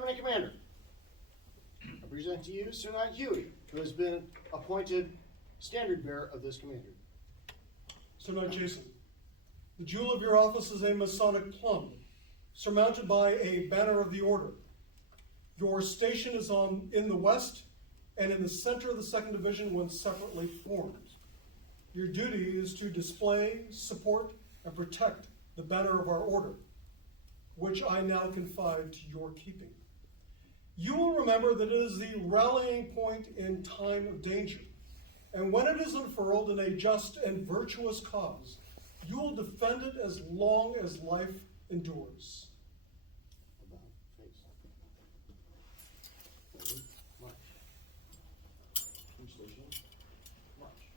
Eminent Commander, I present to you Sir Knight Huey, who has been appointed standard bearer of this commander. Sir Knight Jason, the jewel of your office is a Masonic plum, surmounted by a banner of the order. Your station is in the west and in the center of the 2nd Division when separately formed. Your duty is to display, support, and protect the banner of our order, which I now confide to your keeping. You will remember that it is the rallying point in time of danger, and when it is unfurled in a just and virtuous cause, you will defend it as long as life endures. About face. Ready, march. Two station, march.